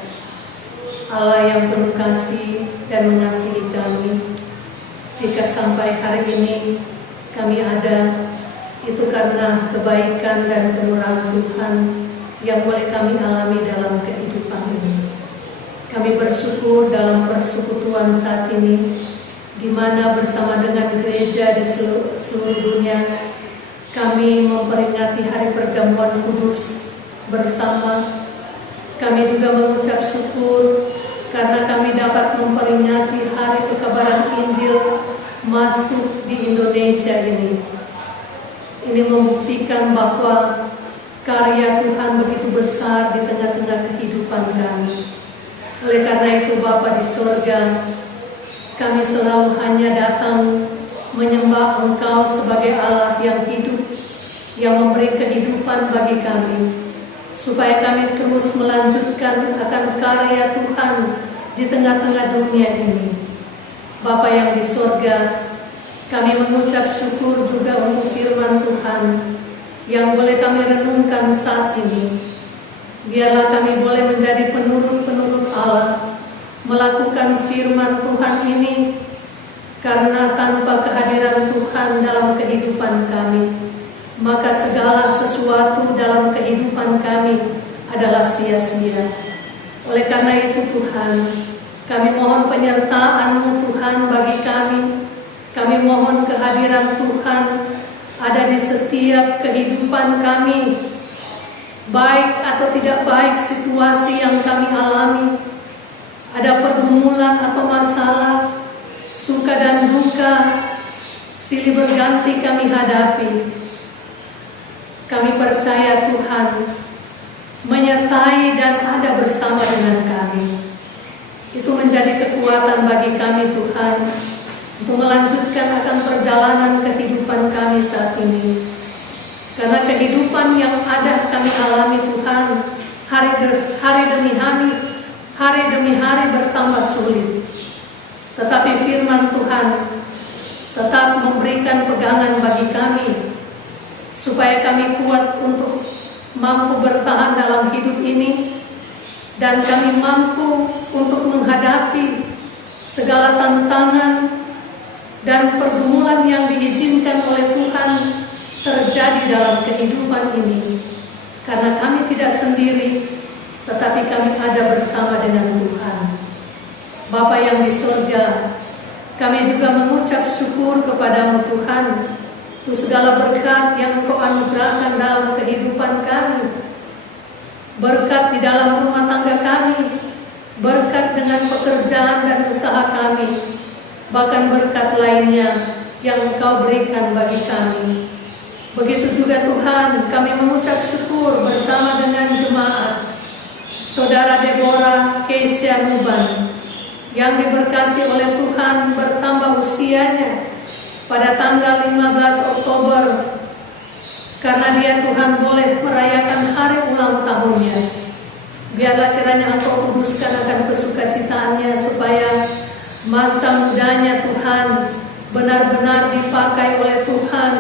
Allah yang penuh kasih dan mengasihi kami. Jika sampai hari ini kami ada, itu karena kebaikan dan kemurahan Tuhan yang boleh kami alami dalam kehidupan ini. Kami bersyukur dalam persekutuan saat ini, di mana bersama dengan gereja di seluruh dunia, kami memperingati hari perjamuan kudus bersama. Kami juga mengucap syukur karena kami dapat memperingati hari kekabaran Injil masuk di Indonesia ini. Ini membuktikan bahwa karya Tuhan begitu besar di tengah-tengah kehidupan kami. Oleh karena itu Bapa di surga, kami selalu hanya datang menyembah Engkau sebagai Allah yang hidup, yang memberi kehidupan bagi kami, supaya kami terus melanjutkan akan karya Tuhan di tengah-tengah dunia ini. Bapa yang di surga, kami mengucap syukur juga untuk firman Tuhan yang boleh kami renungkan saat ini. Biarlah kami boleh menjadi penurut-penurut Allah, melakukan firman Tuhan ini, karena tanpa kehadiran Tuhan dalam kehidupan kami, maka segala sesuatu dalam kehidupan kami adalah sia-sia. Oleh karena itu Tuhan, kami mohon penyertaan-Mu Tuhan bagi kami. Kami mohon kehadiran Tuhan ada di setiap kehidupan kami, baik atau tidak baik situasi yang kami alami, ada pergumulan atau masalah, suka dan duka, silih berganti kami hadapi. Kami percaya Tuhan menyertai dan ada bersama dengan kami. Itu menjadi kekuatan bagi kami Tuhan untuk melanjutkan akan perjalanan kehidupan kami saat ini. Karena kehidupan yang ada kami alami Tuhan, hari demi hari bertambah sulit. Tetapi firman Tuhan tetap memberikan pegangan bagi kami, supaya kami kuat untuk mampu bertahan dalam hidup ini, dan kami mampu untuk menghadapi segala tantangan dan pergumulan yang diizinkan oleh Tuhan terjadi dalam kehidupan ini. Karena kami tidak sendiri, tetapi kami ada bersama dengan Tuhan. Bapa yang di surga, kami juga mengucap syukur kepadamu Tuhan untuk segala berkat yang Engkau anugerahkan dalam kehidupan kami. Berkat di dalam rumah tangga kami, berkat dengan pekerjaan dan usaha kami, bahkan berkat lainnya yang Engkau berikan bagi kami. Begitu juga Tuhan, kami mengucap syukur bersama dengan jemaat Saudara Deborah Keisha Muban yang diberkati oleh Tuhan bertambah usianya pada tanggal 15 Oktober, karena dia Tuhan boleh merayakan hari ulang tahunnya. Biarlah kiranya Engkau kuduskan akan kesukacitaannya, supaya masa mudanya Tuhan benar-benar dipakai oleh Tuhan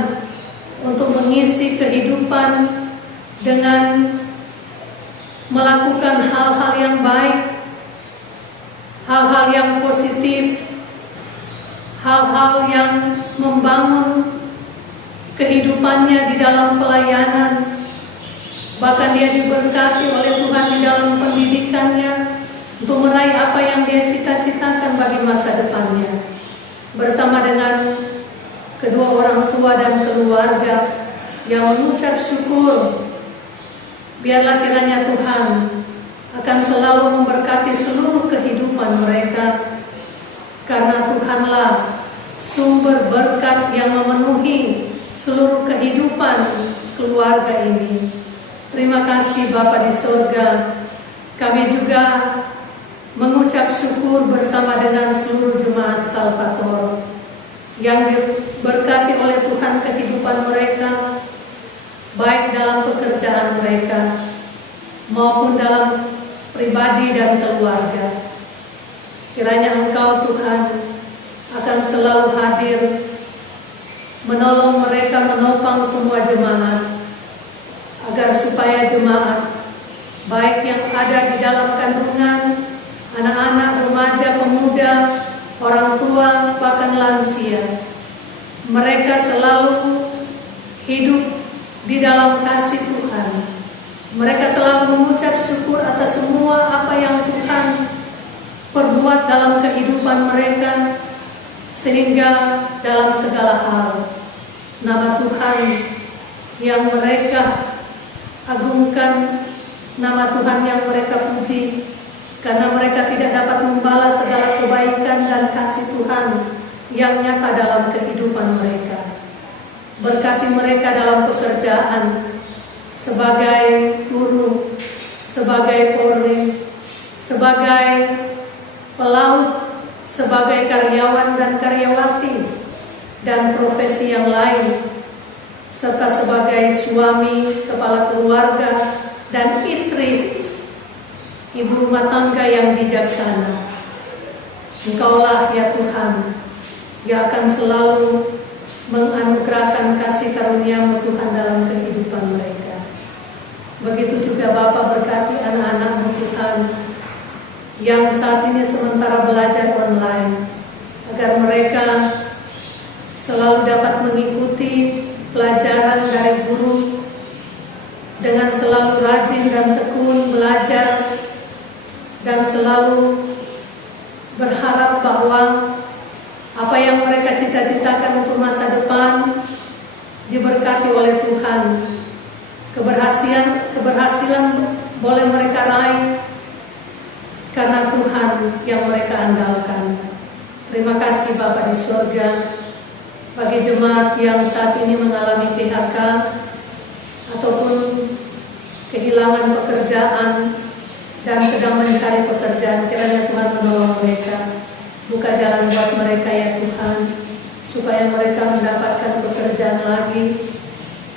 untuk mengisi kehidupan dengan melakukan hal-hal yang baik, hal-hal yang positif, hal-hal yang membangun kehidupannya di dalam pelayanan. Bahkan dia diberkati oleh Tuhan di dalam pendidikannya untuk meraih apa yang dia cita-citakan bagi masa depannya. Bersama dengan kedua orang tua dan keluarga yang mengucap syukur, biarlah kiranya Tuhan akan selalu memberkati seluruh kehidupan mereka, karena Tuhanlah sumber berkat yang memenuhi seluruh kehidupan keluarga ini. Terima kasih Bapa di surga. Kami juga mengucap syukur bersama dengan seluruh jemaat Salvator yang diberkati oleh Tuhan kehidupan mereka, baik dalam pekerjaan mereka maupun dalam pribadi dan keluarga. Kiranya Engkau Tuhan akan selalu hadir, menolong mereka, menopang semua jemaat, agar supaya jemaat baik yang ada di dalam kandungan, anak-anak, remaja, pemuda, orang tua, bahkan lansia, mereka selalu hidup di dalam kasih Tuhan. Mereka selalu mengucap syukur atas semua apa yang Tuhan perbuat dalam kehidupan mereka, sehingga dalam segala hal nama Tuhan yang mereka agungkan, nama Tuhan yang mereka puji, karena mereka tidak dapat membalas segala kebaikan dan kasih Tuhan yang nyata dalam kehidupan mereka. Berkati mereka dalam pekerjaan, sebagai guru, sebagai polri, sebagai pelaut, sebagai karyawan dan karyawati, dan profesi yang lain, serta sebagai suami, kepala keluarga, dan istri, ibu rumah tangga yang bijaksana. Engkaulah ya Tuhan yang akan selalu menganugerahkan kasih karunia-Mu Tuhan dalam kehidupan juga Bapa berkati anak-anak-Mu Tuhan yang saat ini sementara belajar online, agar mereka selalu dapat mengikuti pelajaran dari guru dengan selalu rajin dan tekun belajar, dan selalu berharap bahwa apa yang mereka cita-citakan untuk masa depan diberkati oleh Tuhan. Keberhasilan boleh mereka raih karena Tuhan yang mereka andalkan. Terima kasih Bapa di surga, bagi jemaat yang saat ini mengalami PHK ataupun kehilangan pekerjaan dan sedang mencari pekerjaan. Kiranya Tuhan menolong mereka, buka jalan buat mereka ya Tuhan, supaya mereka mendapatkan pekerjaan lagi,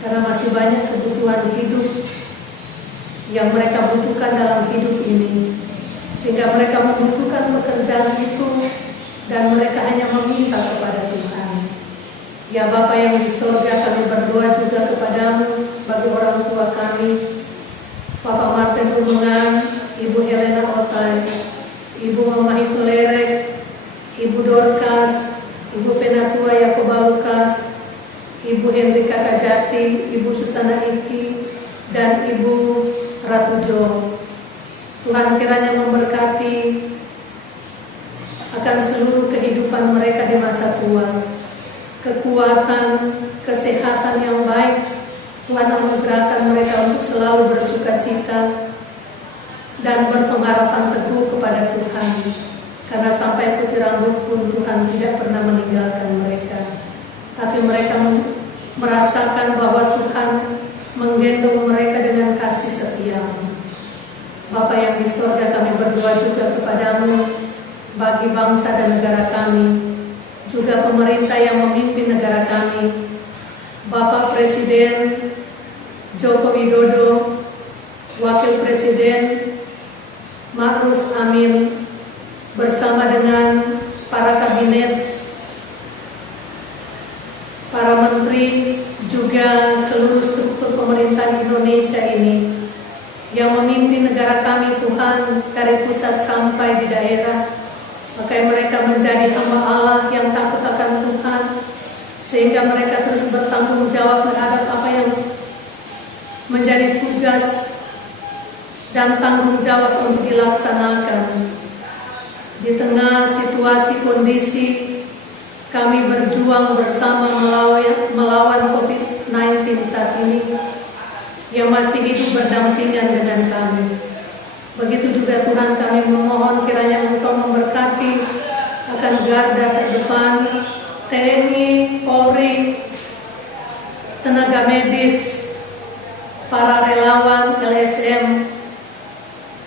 karena masih banyak kebutuhan hidup yang mereka butuhkan dalam hidup ini, sehingga mereka membutuhkan pekerjaan itu dan mereka hanya meminta kepada Tuhan. Ya Bapa yang di surga, kami berdoa juga kepadamu bagi orang tua kami, Bapak Martin Rumungan, Ibu Helena Otai, Ibu Mama Itu Lerek, Ibu Dorcas, Ibu Penatua Yakoba Lukas, Ibu Hendrika Kajati, Ibu Susana Iki, dan Ibu Ratu Jo. Tuhan kiranya memberkati akan seluruh kehidupan mereka di masa tua. Kekuatan, kesehatan yang baik, Tuhan anugerahkan mereka untuk selalu bersuka cita dan berpengharapan teguh kepada Tuhan. Karena sampai putih rambut pun Tuhan tidak pernah meninggalkan mereka. Tapi mereka merasakan bahwa Tuhan menggendong mereka dengan kasih setia-Mu. Bapa yang di surga, kami berdoa juga kepadamu bagi bangsa dan negara kami, juga pemerintah yang memimpin negara kami, Bapak Presiden Joko Widodo, Wakil Presiden Ma'ruf Amin, bersama dengan para kabinet, para menteri, juga seluruh struktur pemerintahan Indonesia ini yang memimpin negara kami Tuhan, dari pusat sampai di daerah. Maka mereka menjadi hamba Allah yang takut akan Tuhan, sehingga mereka terus bertanggung jawab terhadap apa yang menjadi tugas dan tanggung jawab untuk dilaksanakan. Di tengah situasi kondisi kami berjuang bersama melawan COVID-19 saat ini, yang masih hidup berdampingan dengan kami. Begitu juga Tuhan, kami memohon kiranya Engkau memberkati akan garda terdepan TNI, Polri, tenaga medis, para relawan, LSM,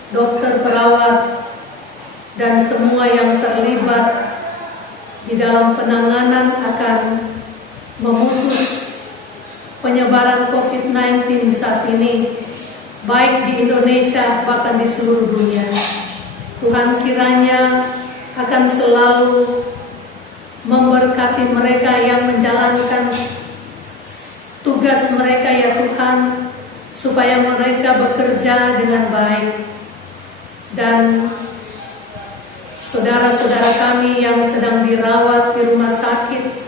dokter, perawat, dan semua yang terlibat di dalam penanganan akan memutus penyebaran COVID-19 saat ini, baik di Indonesia bahkan di seluruh dunia. Tuhan kiranya akan selalu memberkati mereka yang menjalankan tugas mereka ya Tuhan, supaya mereka bekerja dengan baik. Dan saudara-saudara kami yang sedang dirawat di rumah sakit,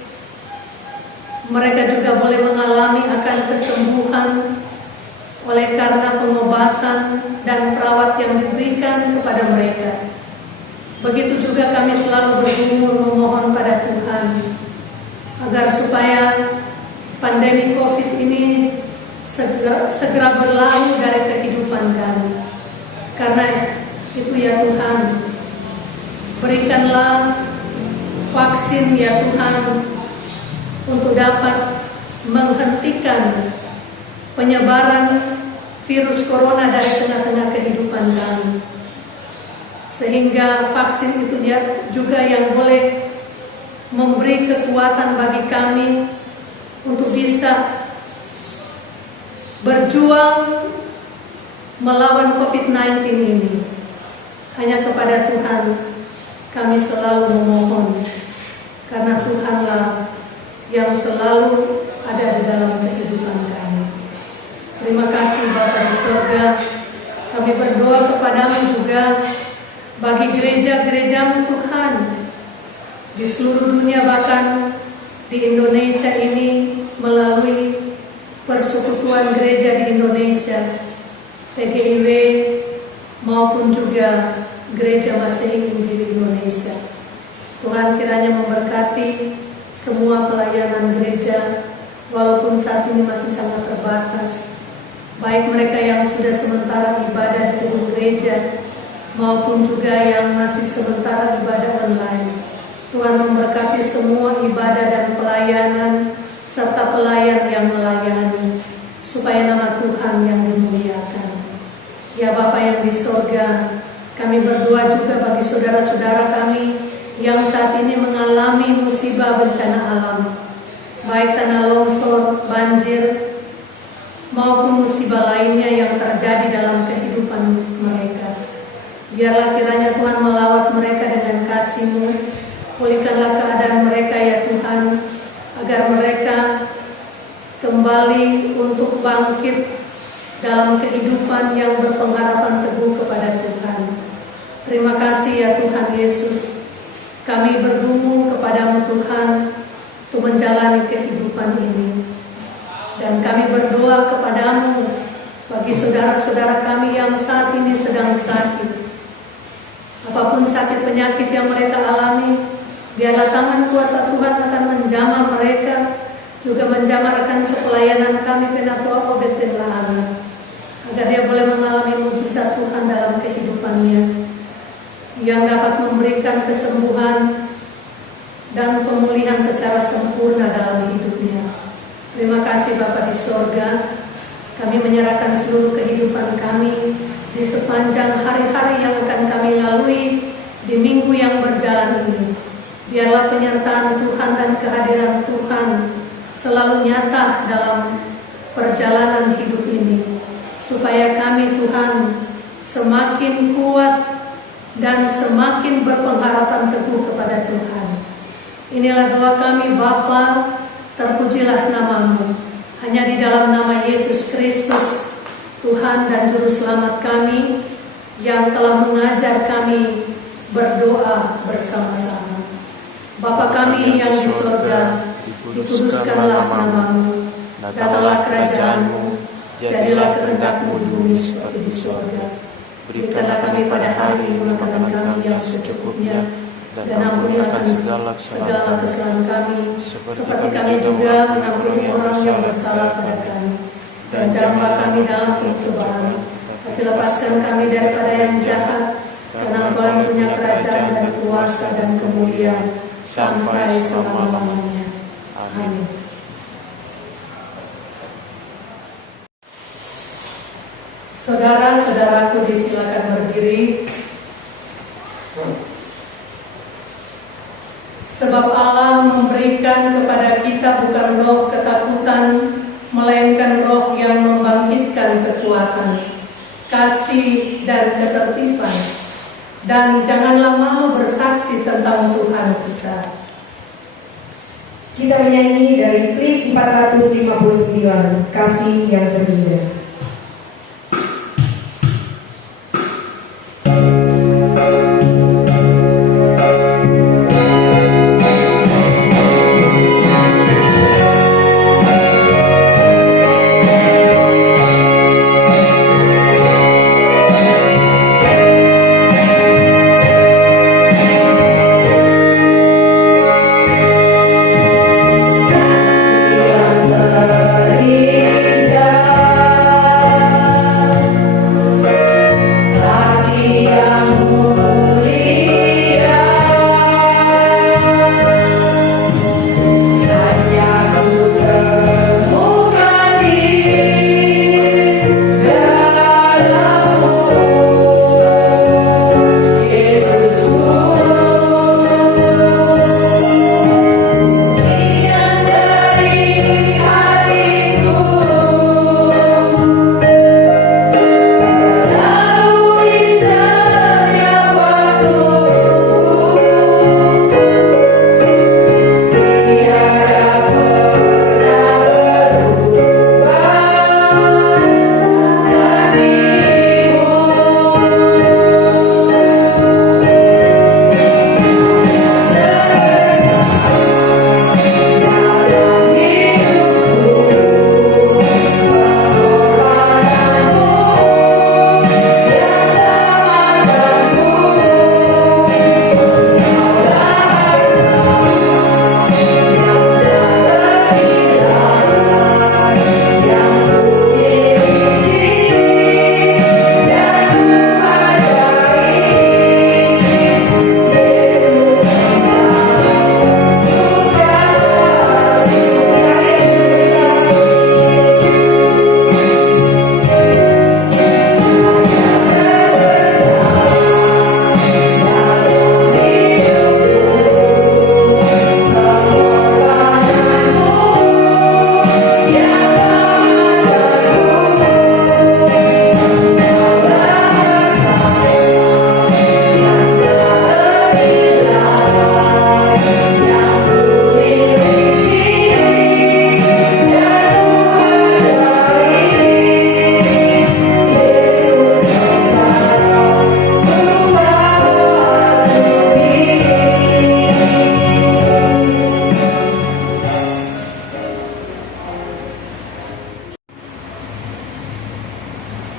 mereka juga boleh mengalami akan kesembuhan oleh karena pengobatan dan perawat yang diberikan kepada mereka. Begitu juga kami selalu bergumul memohon pada Tuhan agar supaya pandemi COVID ini segera berlalu dari kehidupan kami. Karena itu ya Tuhan, berikanlah vaksin ya Tuhan untuk dapat menghentikan penyebaran virus corona dari tengah-tengah kehidupan kami, sehingga vaksin itu juga yang boleh memberi kekuatan bagi kami untuk bisa berjuang melawan COVID-19 ini. Hanya kepada Tuhan kami selalu memohon, karena Tuhanlah yang selalu ada di dalam kehidupan kami. Terima kasih Bapa di surga. berdoa kepadamu juga bagi gereja-gerejamu Tuhan di seluruh dunia, bahkan di Indonesia ini melalui Persekutuan Gereja di Indonesia, PGIW, maupun juga Gereja Masehi Injil Indonesia. Tuhan kiranya memberkati semua pelayanan gereja, walaupun saat ini masih sangat terbatas, baik mereka yang sudah sementara ibadah di gedung gereja maupun juga yang masih sementara ibadah online. Tuhan memberkati semua ibadah dan pelayanan serta pelayan yang melayani, supaya nama Tuhan yang dimuliakan. Ya Bapa yang di sorga, kami berdoa juga bagi saudara-saudara kami yang saat ini mengalami musibah bencana alam, baik tanah longsor, banjir, maupun musibah lainnya yang terjadi dalam kehidupan mereka. Biarlah kiranya Tuhan melawat mereka dengan kasih-Mu, pulihkanlah keadaan mereka ya Tuhan, agar mereka kembali untuk bangkit dalam kehidupan yang berpengharapan teguh kepada Tuhan. Terima kasih ya Tuhan Yesus, kami bergumul kepadamu Tuhan untuk menjalani kehidupan ini. Dan kami berdoa kepadamu bagi saudara-saudara kami yang saat ini sedang sakit. Apapun sakit penyakit yang mereka alami, biarlah tangan kuasa Tuhan akan menjamah mereka, juga menjamarkan sepelayanan kami penatua obet penlahana, agar dia boleh mengalami mujizat Tuhan dalam kehidupannya, yang dapat memberikan kesembuhan dan pemulihan secara sempurna dalam hidupnya. Terima kasih Bapa di sorga, kami menyerahkan seluruh kehidupan kami di sepanjang hari-hari yang akan kami lalui di minggu yang berjalan ini. Biarlah penyertaan Tuhan dan kehadiran Tuhan selalu nyata dalam perjalanan hidup ini, supaya kami Tuhan semakin kuat dan semakin berpengharapan teguh kepada Tuhan. Inilah doa kami Bapa, terpujilah nama-Mu. Hanya di dalam nama Yesus Kristus, Tuhan dan Juru Selamat kami, yang telah mengajar kami berdoa bersama-sama. Bapa kami yang di surga, dikuduskanlah nama-Mu, datanglah kerajaan-Mu, jadilah kehendak-Mu di bumi seperti di surga. Berikanlah kami pada hari ini makanan kami yang secukupnya, dan ampuni akan segala kesalahan kami, seperti kami juga mengampuni orang yang bersalah pada kami. Dan janganlah kami dalam pencobaan, tapi lepaskan kami daripada yang jahat, karena Engkau yang punya kerajaan dan kuasa dan kemuliaan sampai selama-lamanya. Amin. Saudara-saudaraku, disilakan berdiri. Sebab Allah memberikan kepada kita bukan roh ketakutan, melainkan roh yang membangkitkan kekuatan, kasih dan ketertiban. Dan janganlah malu bersaksi tentang Tuhan kita. Kita menyanyi dari klik 459, Kasih yang Terindah. Kasih yang terindah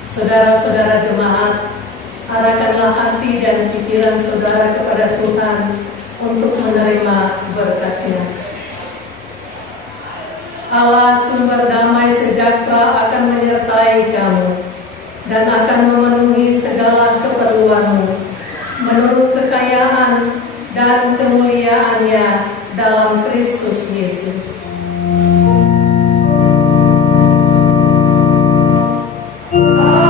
Saudara-saudara jemaat, arahkanlah hati dan pikiran saudara kepada Tuhan untuk menerima berkat-Nya. Allah sumber damai sejahtera akan menyertai kamu dan akan memenuhi segala keperluanmu menurut kekayaan dan kemuliaan-Nya dalam Kristus Yesus. Thank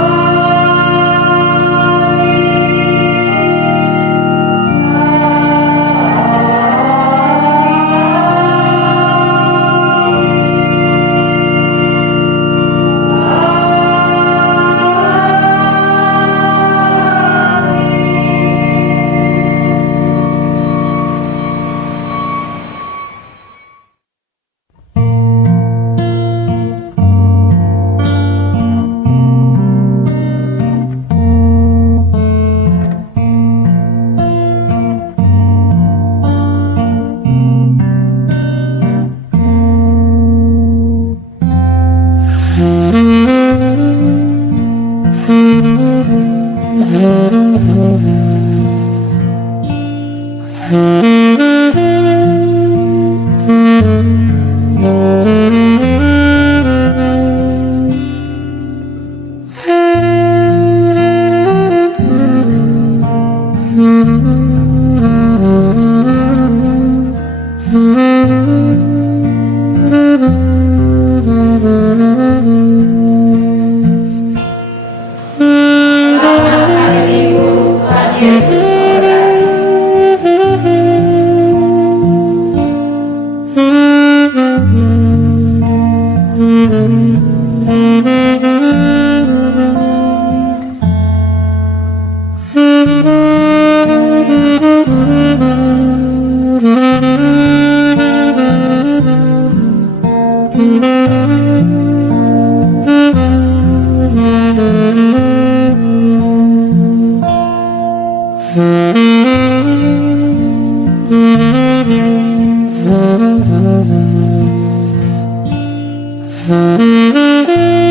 you.